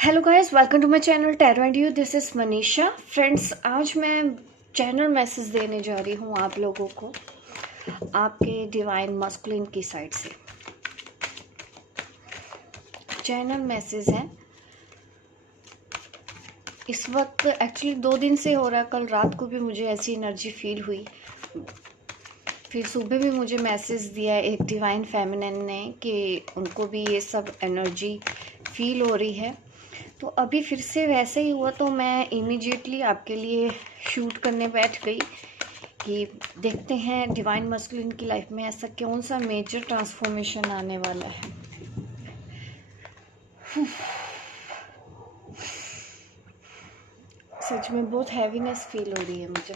Hello guys, welcome to my channel tarot and you. This is Manisha. Friends, आज मैं channel message देने जा रही हूँ आप लोगों को आपके डिवाइन मस्कुलिन की साइड से। चैनल मैसेज है इस वक्त। एक्चुअली 2 दिन से हो रहा है। कल रात को भी मुझे ऐसी एनर्जी फील हुई, फिर सुबह भी मुझे मैसेज दिया एक डिवाइन फेमिनिन ने कि उनको भी ये सब एनर्जी फील हो रही है। तो अभी फिर से वैसे ही हुआ, तो मैं इमीडिएटली आपके लिए शूट करने बैठ गई कि देखते हैं डिवाइन मस्कुलिन की लाइफ में ऐसा कौन सा मेजर ट्रांसफॉर्मेशन आने वाला है। सच में बहुत हैवीनेस फील हो रही है मुझे।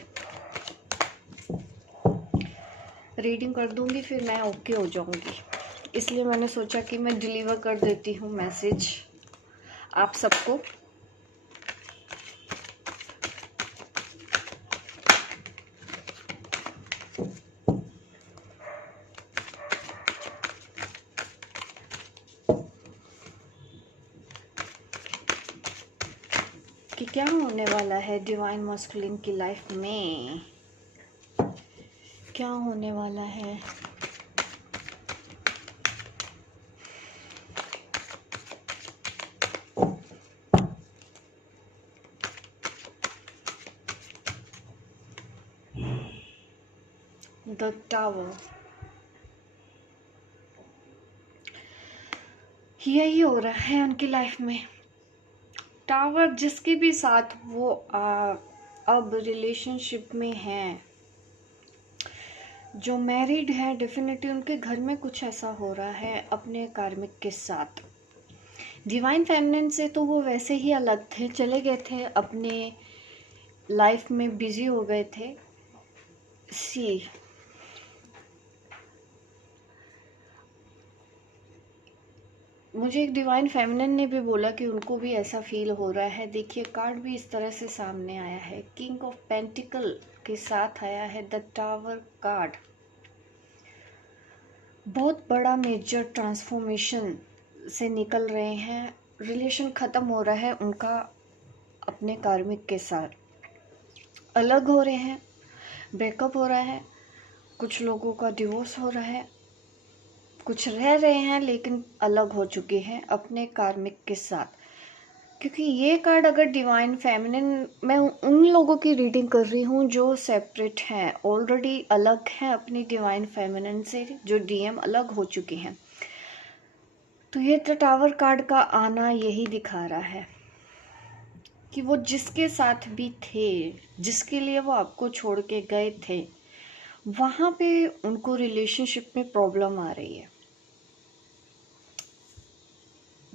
रीडिंग कर दूंगी फिर मैं ओके हो जाऊंगी, इसलिए मैंने सोचा कि मैं डिलीवर कर देती हूँ मैसेज आप सबको। कि क्या होने वाला है डिवाइन मस्कुलिन की लाइफ में, क्या होने वाला है। द टावर, यही हो रहा है उनकी लाइफ में। टावर जिसके भी साथ वो अब रिलेशनशिप में हैं, जो मैरिड है, डेफिनेटली उनके घर में कुछ ऐसा हो रहा है अपने कार्मिक के साथ। डिवाइन फेमिनिन से तो वो वैसे ही अलग थे, चले गए थे अपने लाइफ में, बिजी हो गए थे। सी मुझे एक डिवाइन फेमिनिन ने भी बोला कि उनको भी ऐसा फील हो रहा है। देखिए, कार्ड भी इस तरह से सामने आया है, किंग ऑफ पेंटिकल के साथ आया है द टावर कार्ड। बहुत बड़ा मेजर ट्रांसफॉर्मेशन से निकल रहे हैं। रिलेशन ख़त्म हो रहा है उनका अपने कार्मिक के साथ, अलग हो रहे हैं, ब्रेकअप हो रहा है, कुछ लोगों का डिवोर्स हो रहा है, कुछ रह रहे हैं लेकिन अलग हो चुके हैं अपने कार्मिक के साथ। क्योंकि ये कार्ड अगर डिवाइन फेमिनिन, मैं उन लोगों की रीडिंग कर रही हूँ जो सेपरेट हैं, ऑलरेडी अलग हैं अपनी डिवाइन फेमिनिन से, जो डीएम अलग हो चुके हैं। तो ये टावर कार्ड का आना यही दिखा रहा है कि वो जिसके साथ भी थे, जिसके लिए वो आपको छोड़ के गए थे, वहाँ पे उनको रिलेशनशिप में प्रॉब्लम आ रही है,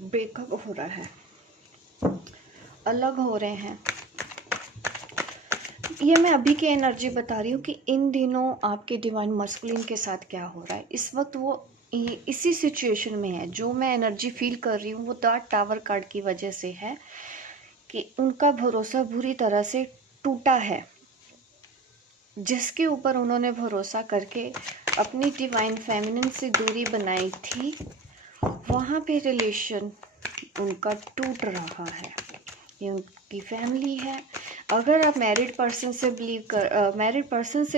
ब्रेकअप हो रहा है, अलग हो रहे हैं। ये मैं अभी की एनर्जी बता रही हूँ कि इन दिनों आपके डिवाइन मस्कुलिन के साथ क्या हो रहा है। इस वक्त वो इसी सिचुएशन में है। जो मैं एनर्जी फील कर रही हूँ वो द टावर कार्ड की वजह से है कि उनका भरोसा बुरी तरह से टूटा है। जिसके ऊपर उन्होंने भरोसा करके अपनी डिवाइन फेमिनिन से दूरी बनाई थी, वहाँ पे रिलेशन उनका टूट रहा है। ये उनकी फैमिली है। अगर आप मैरिड पर्सन से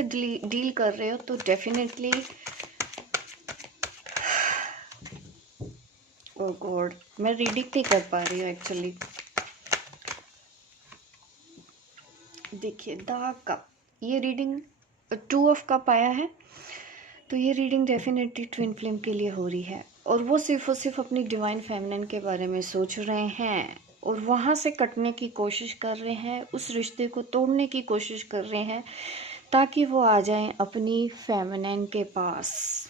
डील कर रहे हो तो डेफिनेटली, ओ गॉड, मैं रीडिंग नहीं कर पा रही हूँ एक्चुअली। देखिए, द कप, ये रीडिंग 2 ऑफ कप आया है। तो ये रीडिंग डेफिनेटली ट्विन फ्लेम के लिए हो रही है, और वो सिर्फ अपनी डिवाइन फेमिनिन के बारे में सोच रहे हैं और वहाँ से कटने की कोशिश कर रहे हैं, उस रिश्ते को तोड़ने की कोशिश कर रहे हैं ताकि वो आ जाएं अपनी फेमिनिन के पास।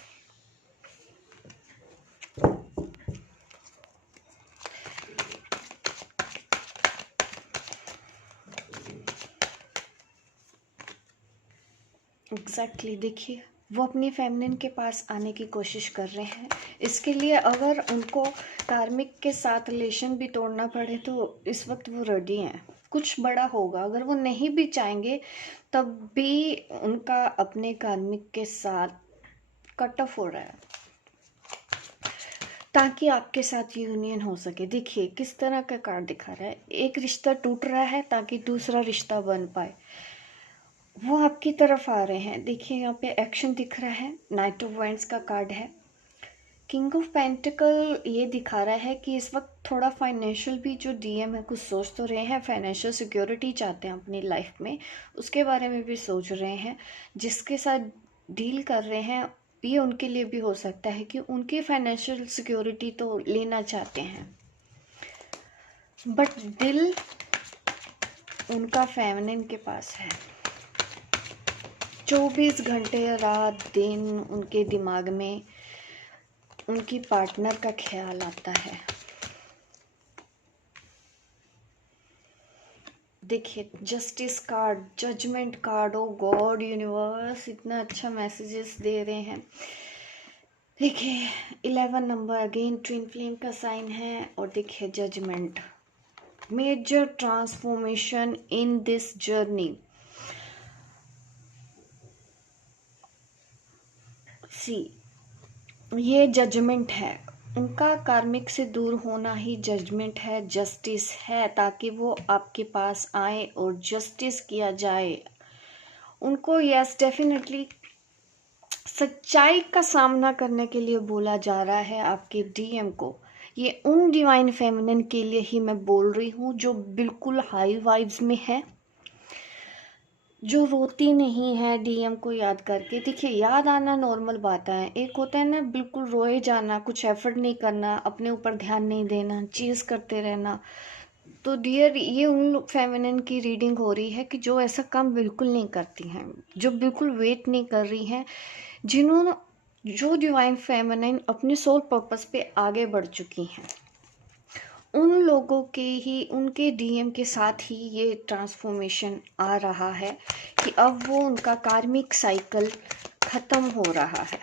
एग्जैक्टली, देखिए, वो अपनी फेमिनिन के पास आने की कोशिश कर रहे हैं। इसके लिए अगर उनको कार्मिक के साथ रिलेशन भी तोड़ना पड़े तो इस वक्त वो रेडी हैं। कुछ बड़ा होगा, अगर वो नहीं भी चाहेंगे तब भी उनका अपने कार्मिक के साथ कट ऑफ हो रहा है। ताकि आपके साथ यूनियन हो सके। देखिए किस तरह का कार्ड दिखा रहा है, एक रिश्ता टूट रहा है ताकि दूसरा रिश्ता बन पाए, वो आपकी तरफ आ रहे हैं। देखिए यहाँ पे एक्शन दिख रहा है, नाइट ऑफ वाइंड्स का कार्ड है। किंग ऑफ पेंटिकल ये दिखा रहा है कि इस वक्त थोड़ा फाइनेंशियल भी जो डीएम है कुछ सोच तो रहे हैं, फाइनेंशियल सिक्योरिटी चाहते हैं अपनी लाइफ में, उसके बारे में भी सोच रहे हैं। जिसके साथ डील कर रहे हैं ये उनके लिए भी हो सकता है कि उनकी फाइनेंशियल सिक्योरिटी तो लेना चाहते हैं, बट दिल उनका फेमिनिन के पास है। 24 घंटे रात दिन उनके दिमाग में उनकी पार्टनर का ख्याल आता है। देखिए justice card, judgement card, oh god universe इतना अच्छा मैसेजेस दे रहे हैं। देखिए 11 नंबर अगेन ट्विन फ्लेम का साइन है, और देखिए judgement, major transformation in this journey. See ये जजमेंट है, उनका कार्मिक से दूर होना ही जजमेंट है, जस्टिस है, ताकि वो आपके पास आए और जस्टिस किया जाए उनको। यस डेफिनेटली सच्चाई का सामना करने के लिए बोला जा रहा है आपके डीएम को। ये उन डिवाइन फेमिनिन के लिए ही मैं बोल रही हूँ जो बिल्कुल हाई वाइब्स में है, जो रोती नहीं है डीएम को याद करके। देखिए याद आना नॉर्मल बात है, एक होता है ना बिल्कुल रोए जाना, कुछ एफर्ट नहीं करना, अपने ऊपर ध्यान नहीं देना, चीज़ करते रहना। तो डियर ये उन फेमिनिन की रीडिंग हो रही है कि जो ऐसा काम बिल्कुल नहीं करती हैं, जो बिल्कुल वेट नहीं कर रही हैं, जिन्होंने जो डिवाइन फेमिनिन अपने सोल पर्पस पे आगे बढ़ चुकी हैं, उन लोगों के ही उनके डीएम के साथ ही ये ट्रांसफॉर्मेशन आ रहा है कि अब वो उनका कार्मिक साइकिल खत्म हो रहा है।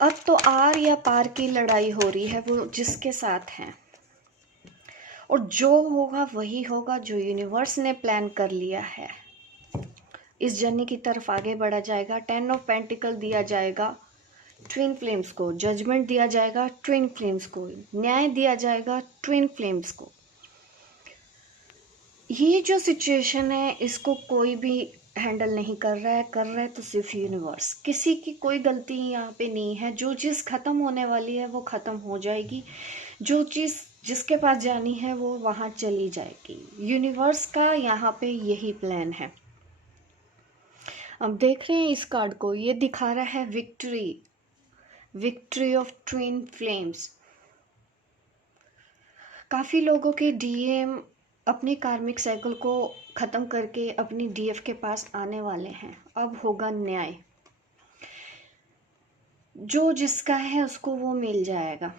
अब तो आर या पार की लड़ाई हो रही है, वो जिसके साथ हैं, और जो होगा वही होगा जो यूनिवर्स ने प्लान कर लिया है। इस जर्नी की तरफ आगे बढ़ा जाएगा। 10 ऑफ पेंटिकल दिया जाएगा ट्विन फ्लेम्स को, जजमेंट दिया जाएगा ट्विन फ्लेम्स को, न्याय दिया जाएगा ट्विन फ्लेम्स को। ये जो सिचुएशन है इसको कोई भी हैंडल नहीं कर रहा है तो सिर्फ यूनिवर्स। किसी की कोई गलती यहाँ पे नहीं है। जो चीज़ खत्म होने वाली है वो खत्म हो जाएगी, जो चीज़ जिसके पास जानी है वो वहाँ चली जाएगी। यूनिवर्स का यहाँ पे यही प्लान है। अब देख रहे हैं इस कार्ड को, ये दिखा रहा है victory, victory of twin flames. काफ़ी लोगों के डीएम अपनी कार्मिक साइकिल को ख़त्म करके अपनी डीएफ के पास आने वाले हैं। अब होगा न्याय, जो जिसका है उसको वो मिल जाएगा।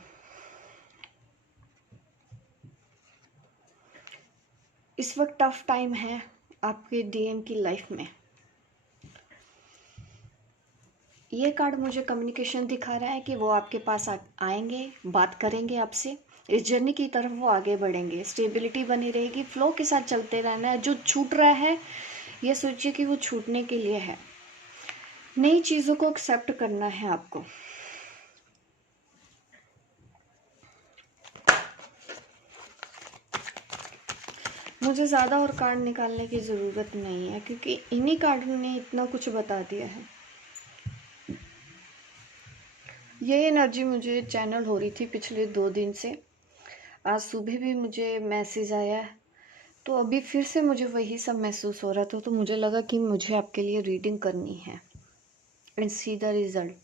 इस वक्त टफ टाइम है आपके डीएम की लाइफ में। ये कार्ड मुझे कम्युनिकेशन दिखा रहा है कि वो आपके पास आएंगे, बात करेंगे आपसे, इस जर्नी की तरफ वो आगे बढ़ेंगे, स्टेबिलिटी बनी रहेगी, फ्लो के साथ चलते रहना है। जो छूट रहा है ये सोचिए कि वो छूटने के लिए है। नई चीज़ों को एक्सेप्ट करना है आपको। मुझे ज़्यादा और कार्ड निकालने की ज़रूरत नहीं है क्योंकि इन्हीं कार्डों ने इतना कुछ बता दिया है। ये एनर्जी मुझे चैनल हो रही थी पिछले 2 दिन से। आज सुबह भी मुझे मैसेज आया है, तो अभी फिर से मुझे वही सब महसूस हो रहा था, तो मुझे लगा कि मुझे आपके लिए रीडिंग करनी है एंड सी द रिजल्ट।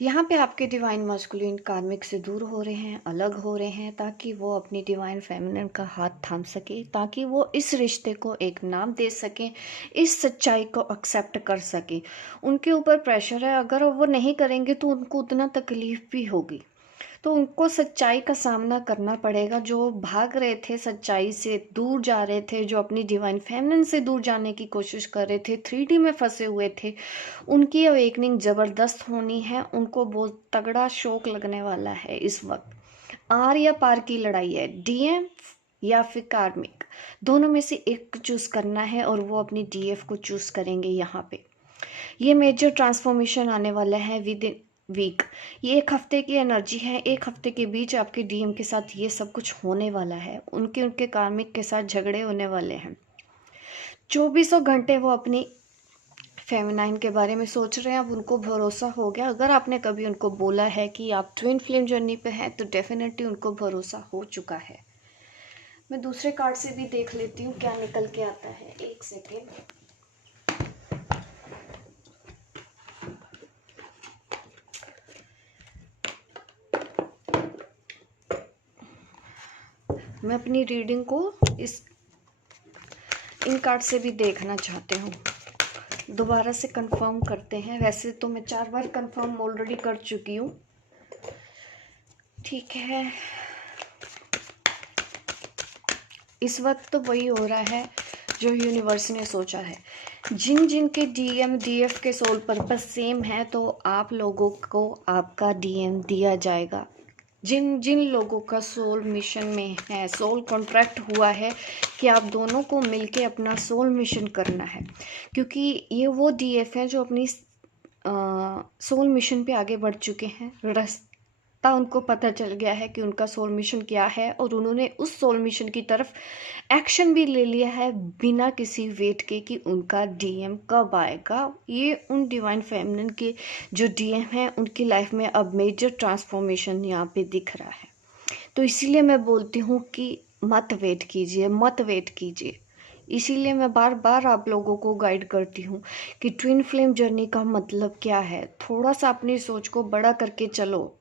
यहाँ पे आपके डिवाइन मस्कुलिन कार्मिक से दूर हो रहे हैं, अलग हो रहे हैं, ताकि वो अपनी डिवाइन फेमिनिन का हाथ थाम सके, ताकि वो इस रिश्ते को एक नाम दे सकें, इस सच्चाई को एक्सेप्ट कर सकें। उनके ऊपर प्रेशर है, अगर वो नहीं करेंगे तो उनको उतना तकलीफ भी होगी, तो उनको सच्चाई का सामना करना पड़ेगा। जो भाग रहे थे सच्चाई से, दूर जा रहे थे, जो अपनी डिवाइन फेमिनिन से दूर जाने की कोशिश कर रहे थे, 3D में फंसे हुए थे, उनकी अवेकनिंग ज़बरदस्त होनी है। उनको बहुत तगड़ा शौक लगने वाला है इस वक्त। आर या पार की लड़ाई है, डीएम या फिर कार्मिक, दोनों में से एक चूज़ करना है, और वो अपनी डीएफ को चूज़ करेंगे। यहाँ पे ये मेजर ट्रांसफॉर्मेशन आने वाला है विद इन वीक। ये एक हफ्ते की एनर्जी है। एक हफ्ते के बीच आपके डीएम के साथ ये सब कुछ होने वाला है। उनके कार्मिक के साथ झगड़े होने वाले हैं। 24 घंटे वो अपनी फेमिनाइन के बारे में सोच रहे हैं। अब उनको भरोसा हो गया। अगर आपने कभी उनको बोला है कि आप ट्विन फ्लेम जर्नी पे हैं तो डेफिनेटली उनको भरोसा हो चुका है। मैं दूसरे कार्ड से भी देख लेती हूँ क्या निकल के आता है। एक सेकेंड। मैं अपनी रीडिंग को इन कार्ड से भी देखना चाहती हूँ। दोबारा से कंफर्म करते हैं। वैसे तो मैं 4 बार कंफर्म ऑलरेडी कर चुकी हूँ। ठीक है, इस वक्त तो वही हो रहा है जो यूनिवर्स ने सोचा है। जिन के डीएम डीएफ के सोल पर्पस सेम है तो आप लोगों को आपका डीएम दिया जाएगा। जिन लोगों का सोल मिशन में है, सोल कॉन्ट्रैक्ट हुआ है कि आप दोनों को मिलके अपना सोल मिशन करना है, क्योंकि ये वो डीएफ हैं जो अपनी सोल मिशन पे आगे बढ़ चुके हैं। रास्ता उनको पता चल गया है कि उनका सोल मिशन क्या है और उन्होंने उस सोल मिशन की तरफ एक्शन भी ले लिया है बिना किसी वेट के कि उनका डीएम कब आएगा। ये उन डिवाइन फेमिनिन के जो डीएम हैं उनकी लाइफ में अब मेजर ट्रांसफॉर्मेशन यहाँ पे दिख रहा है। तो इसीलिए मैं बोलती हूँ कि मत वेट कीजिए, मत वेट कीजिए। इसीलिए मैं बार बार आप लोगों को गाइड करती हूँ कि ट्विन फ्लेम जर्नी का मतलब क्या है। थोड़ा सा अपनी सोच को बड़ा करके चलो,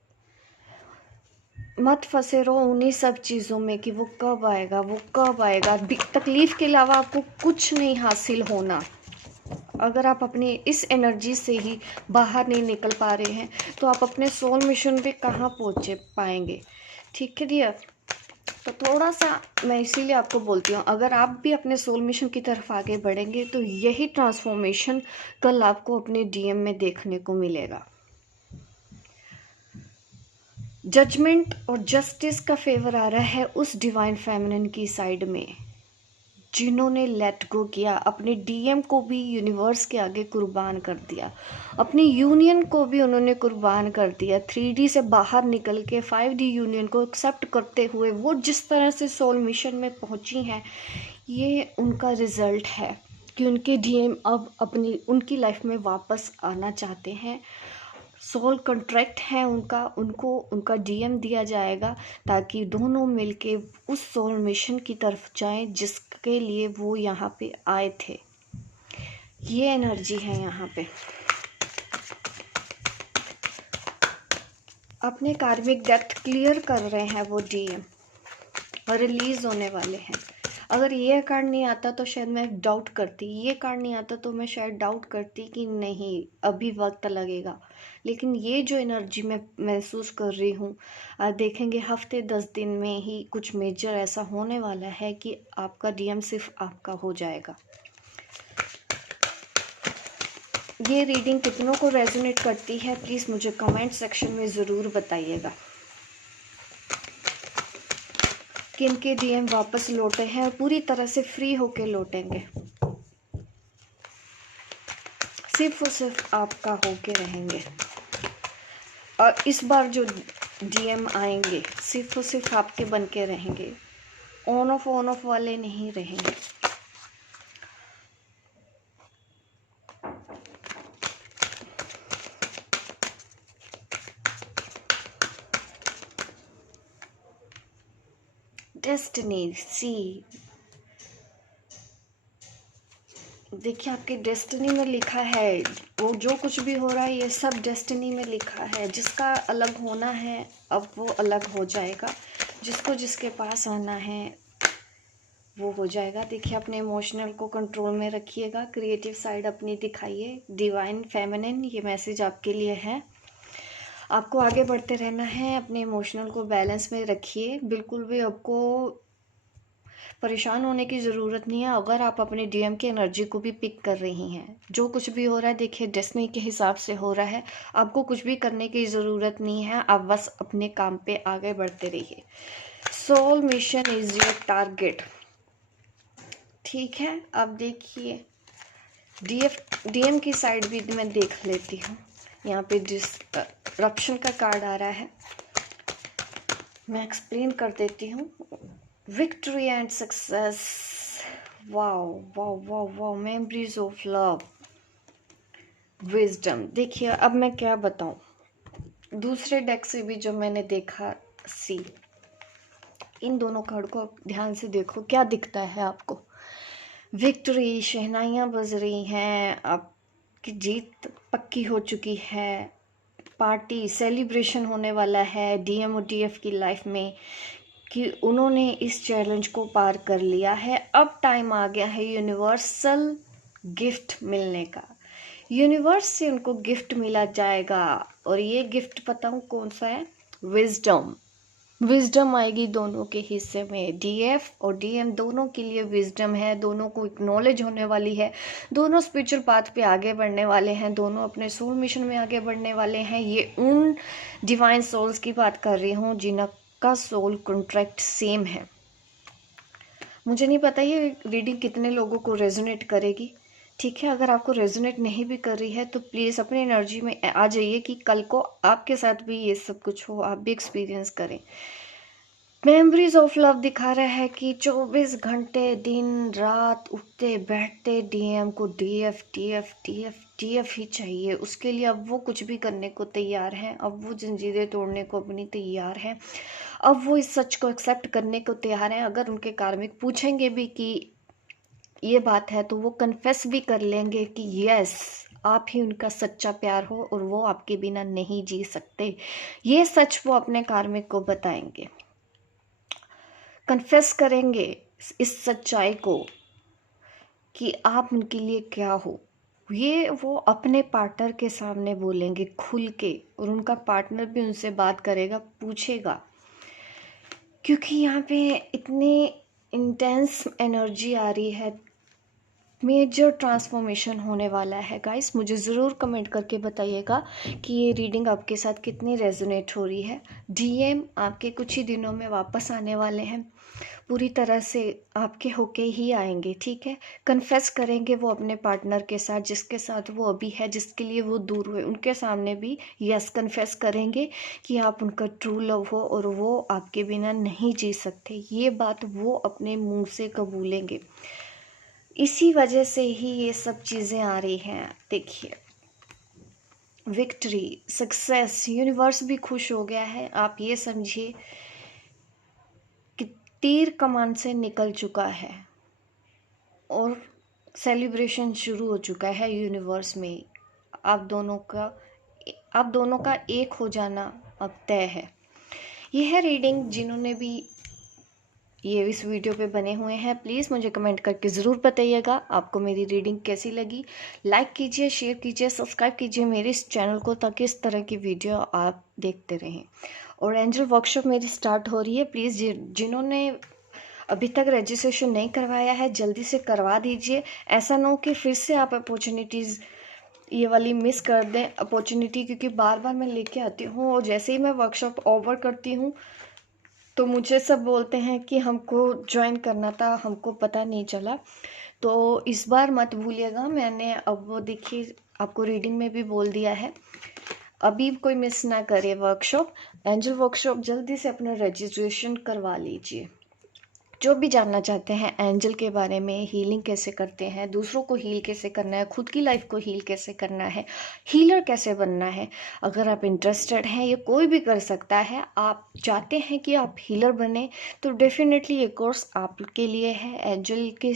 मत फंसे रहो उन्हीं सब चीज़ों में कि वो कब आएगा, वो कब आएगा। तकलीफ़ के अलावा आपको कुछ नहीं हासिल होना। अगर आप अपनी इस एनर्जी से ही बाहर नहीं निकल पा रहे हैं तो आप अपने सोल मिशन पे कहाँ पहुँचे पाएंगे। ठीक है डियर, तो थोड़ा सा मैं इसीलिए आपको बोलती हूँ, अगर आप भी अपने सोल मिशन की तरफ आगे बढ़ेंगे तो यही ट्रांसफॉर्मेशन कल आपको अपने डीएम में देखने को मिलेगा। जजमेंट और जस्टिस का फेवर आ रहा है उस डिवाइन फेमिनिन की साइड में जिन्होंने लेट गो किया, अपने डीएम को भी यूनिवर्स के आगे कुर्बान कर दिया, अपनी यूनियन को भी उन्होंने कुर्बान कर दिया। 3D से बाहर निकल के 5D यूनियन को एक्सेप्ट करते हुए वो जिस तरह से सोल मिशन में पहुंची हैं, ये उनका रिजल्ट है कि उनके डीएम अब अपनी उनकी लाइफ में वापस आना चाहते हैं। सोल कॉन्ट्रैक्ट है उनका, उनको उनका डीएम दिया जाएगा ताकि दोनों मिलके उस सोल मिशन की तरफ जाएं जिसके लिए वो यहाँ पे आए थे। ये एनर्जी है यहाँ पे। अपने कार्मिक डेप्थ क्लियर कर रहे हैं वो डीएम और रिलीज होने वाले हैं। अगर ये कार्ड नहीं आता तो शायद मैं डाउट करती, ये कार्ड नहीं आता तो मैं शायद डाउट करती कि नहीं अभी वक्त लगेगा। लेकिन ये जो एनर्जी मैं महसूस कर रही हूँ, देखेंगे हफ्ते 10 दिन में ही कुछ मेजर ऐसा होने वाला है कि आपका डीएम सिर्फ आपका हो जाएगा। ये रीडिंग कितनों को रेजोनेट करती है प्लीज़ मुझे कमेंट सेक्शन में ज़रूर बताइएगा। किन के डीएम वापस लौटे हैं और पूरी तरह से फ्री होके लौटेंगे, सिर्फ और सिर्फ आपका होके रहेंगे। और इस बार जो डीएम आएंगे सिर्फ और सिर्फ आपके बन के रहेंगे, ऑन ऑफ वाले नहीं रहेंगे। डेस्टिनी सी, देखिए आपके डेस्टिनी में लिखा है, वो जो कुछ भी हो रहा है ये सब डेस्टिनी में लिखा है। जिसका अलग होना है अब वो अलग हो जाएगा, जिसको जिसके पास आना है वो हो जाएगा। देखिए अपने इमोशनल को कंट्रोल में रखिएगा, क्रिएटिव साइड अपनी दिखाइए। डिवाइन फेमिनिन ये मैसेज आपके लिए है। आपको आगे बढ़ते रहना है, अपने इमोशनल को बैलेंस में रखिए। बिल्कुल भी आपको परेशान होने की ज़रूरत नहीं है अगर आप अपने डीएम की एनर्जी को भी पिक कर रही हैं। जो कुछ भी हो रहा है देखिए डेस्टिनी के हिसाब से हो रहा है, आपको कुछ भी करने की ज़रूरत नहीं है, आप बस अपने काम पे आगे बढ़ते रहिए। Soul mission is your target. ठीक है, अब देखिए डीएम की साइड भी मैं देख लेती हूँ। यहाँ पे डिसरप्शन का कार्ड आ रहा है, मैं एक्सप्लेन कर देती हूँ। Victory and success, wow wow wow wow, memories of love, wisdom. देखिए अब मैं क्या बताऊँ, दूसरे डेक से भी जो मैंने देखा, सी इन दोनों कार्ड को ध्यान से देखो, क्या दिखता है आपको। विक्ट्री, शहनाइयाँ बज रही हैं, आपकी जीत पक्की हो चुकी है, पार्टी सेलिब्रेशन होने वाला है डीएम और डीएफ की लाइफ में कि उन्होंने इस चैलेंज को पार कर लिया है। अब टाइम आ गया है यूनिवर्सल गिफ्ट मिलने का, यूनिवर्स से उनको गिफ्ट मिला जाएगा। और ये गिफ्ट बताऊँ कौन सा है, विजडम। विजडम आएगी दोनों के हिस्से में, डीएफ और डीएम दोनों के लिए विजडम है, दोनों को एक नॉलेज होने वाली है, दोनों स्पिरिचुअल पाथ पे आगे बढ़ने वाले हैं, दोनों अपने सोल मिशन में आगे बढ़ने वाले हैं। ये उन डिवाइन सोल्स की बात कर रही हूँ जिनका सोल कॉन्ट्रैक्ट सेम है। मुझे नहीं पता ये रीडिंग कितने लोगों को रेजोनेट करेगी, ठीक है। अगर आपको रेजोनेट नहीं भी कर रही है तो प्लीज़ अपनी एनर्जी में आ जाइए कि कल को आपके साथ भी ये सब कुछ हो, आप भी एक्सपीरियंस करें। मेमोरीज ऑफ लव दिखा रहा है कि 24 घंटे दिन रात उठते बैठते डीएम को डीएफ डीएफ डीएफ डीएफ ही चाहिए। उसके लिए अब वो कुछ भी करने को तैयार हैं, अब वो जंजीरें तोड़ने को अपनी तैयार हैं, अब वो इस सच को एक्सेप्ट करने को तैयार हैं। अगर उनके कार्मिक पूछेंगे भी कि ये बात है तो वो कन्फेस भी कर लेंगे कि यस आप ही उनका सच्चा प्यार हो और वो आपके बिना नहीं जी सकते। ये सच वो अपने कार्मिक को बताएंगे, कन्फेस करेंगे इस सच्चाई को कि आप उनके लिए क्या हो। ये वो अपने पार्टनर के सामने बोलेंगे खुल के, और उनका पार्टनर भी उनसे बात करेगा, पूछेगा, क्योंकि यहाँ पे इतनी इंटेंस एनर्जी आ रही है। मेजर ट्रांसफॉर्मेशन होने वाला है गाइस। मुझे ज़रूर कमेंट करके बताइएगा कि ये रीडिंग आपके साथ कितनी रेजोनेट हो रही है। डीएम आपके कुछ ही दिनों में वापस आने वाले हैं, पूरी तरह से आपके होके ही आएंगे, ठीक है। कन्फेस करेंगे वो अपने पार्टनर के साथ, जिसके साथ वो अभी है, जिसके लिए वो दूर हुए, उनके सामने भी यस कन्फेस करेंगे कि आप उनका ट्रू लव हो और वो आपके बिना नहीं जी सकते। ये बात वो अपने मुंह से कबूलेंगे। इसी वजह से ही ये सब चीज़ें आ रही हैं। देखिए विक्ट्री, सक्सेस, यूनिवर्स भी खुश हो गया है। आप ये समझिए कि तीर कमान से निकल चुका है और सेलिब्रेशन शुरू हो चुका है यूनिवर्स में। आप दोनों का एक हो जाना अब तय है। यह है रीडिंग। जिन्होंने भी ये इस वीडियो पे बने हुए हैं प्लीज़ मुझे कमेंट करके ज़रूर बताइएगा आपको मेरी रीडिंग कैसी लगी। लाइक कीजिए, शेयर कीजिए, सब्सक्राइब कीजिए मेरे इस चैनल को, ताकि इस तरह की वीडियो आप देखते रहें। और एंजल वर्कशॉप मेरी स्टार्ट हो रही है, प्लीज़ जिन्होंने अभी तक रजिस्ट्रेशन नहीं करवाया है जल्दी से करवा दीजिए। ऐसा ना हो कि फिर से आप अपॉर्चुनिटीज़ ये वाली मिस कर दें अपॉर्चुनिटी, क्योंकि बार बार मैं लेके आती हूँ और जैसे ही मैं वर्कशॉप ओवर करती हूँ तो मुझे सब बोलते हैं कि हमको ज्वाइन करना था, हमको पता नहीं चला। तो इस बार मत भूलिएगा, मैंने अब वो देखिए आपको रीडिंग में भी बोल दिया है, अभी कोई मिस ना करे वर्कशॉप। एंजल वर्कशॉप जल्दी से अपना रजिस्ट्रेशन करवा लीजिए। जो भी जानना चाहते हैं एंजल के बारे में, हीलिंग कैसे करते हैं, दूसरों को हील कैसे करना है, खुद की लाइफ को हील कैसे करना है, हीलर कैसे बनना है, अगर आप इंटरेस्टेड हैं, ये कोई भी कर सकता है। आप चाहते हैं कि आप हीलर बने तो डेफिनेटली ये कोर्स आपके लिए है। एंजल की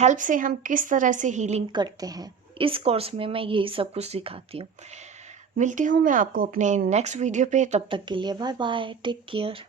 हेल्प से हम किस तरह से हीलिंग करते हैं, इस कोर्स में मैं यही सब कुछ सिखाती हूँ। मिलती हूँ मैं आपको अपने नेक्स्ट वीडियो पे, तब तक के लिए बाय बाय, टेक केयर।